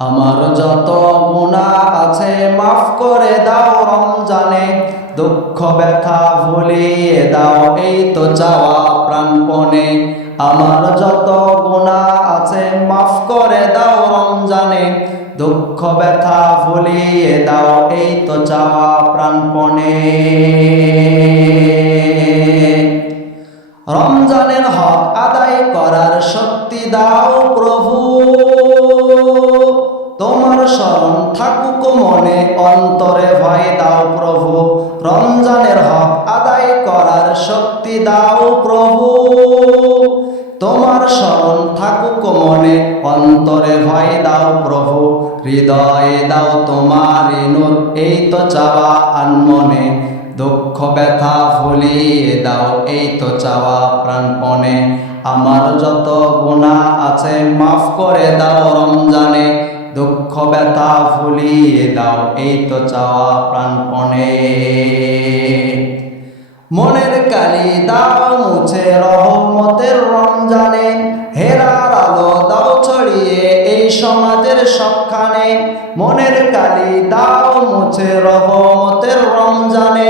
আমার যত গুনাহ আছে মাফ করে দাও রমজানে, দুঃখ ব্যথা ভুলিয়ে দাও এই তো চাওয়া প্রাণপণে। আমার যত গুনাহ আছে মাফ করে দাও রমজানে, দুঃখ ব্যথা ভুলিয়ে দাও এই তো চাওয়া প্রাণপণে। রমজানের হক আদায় করার শক্তি দাও প্রভু, তোমার শরণ থাকুক মনে অন্তরে ভয় দাও প্রভু। রমজানের হক আদায় করার শক্তি দাও প্রভু, তোমার শরণ থাকুক মনে অন্তরে ভয় দাও প্রভু। হৃদয়ে দাও তোমার নূর এই তো চাওয়া আনমনে, দুঃখ ব্যথা ভুলিয়ে দাও এই তো চাওয়া প্রাণপণে। আমার যত গুনাহ আছে মাফ করে দাও রমজানে, দুঃখ ব্যথা ভুলিয়ে দাও এই তো চাওয়া প্রাণপণে। মনের কালি দাও মুছে রহমতের রমজানে, হেরার আলো দাও ছড়িয়ে এই সমাজের সবখানে। মনের কালি দাও মুছে রহমতের রমজানে,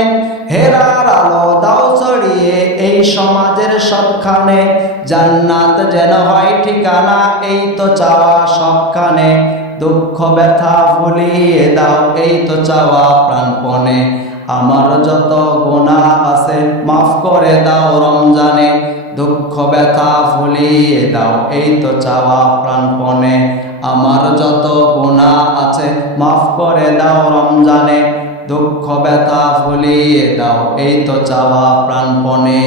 হেরার আলো দাও ছড়িয়ে এই সমাজের সবখানে। জান্নাত যেন হয় ঠিকানা এই তো চাওয়া সবখানে, দুঃখ ব্যথা ভুলিয়ে দাও এই তো চাওয়া প্রাণপণে। আমার যত গুনাহ আছে মাফ করে দাও রমজানে, দুঃখ ব্যথা ভুলিয়ে দাও এই তো চাওয়া প্রাণপণে। আমার যত গুনাহ আছে মাফ করে দাও রমজানে, দুঃখ ব্যথা ভুলিয়ে দাও এই তো চাওয়া প্রাণপণে।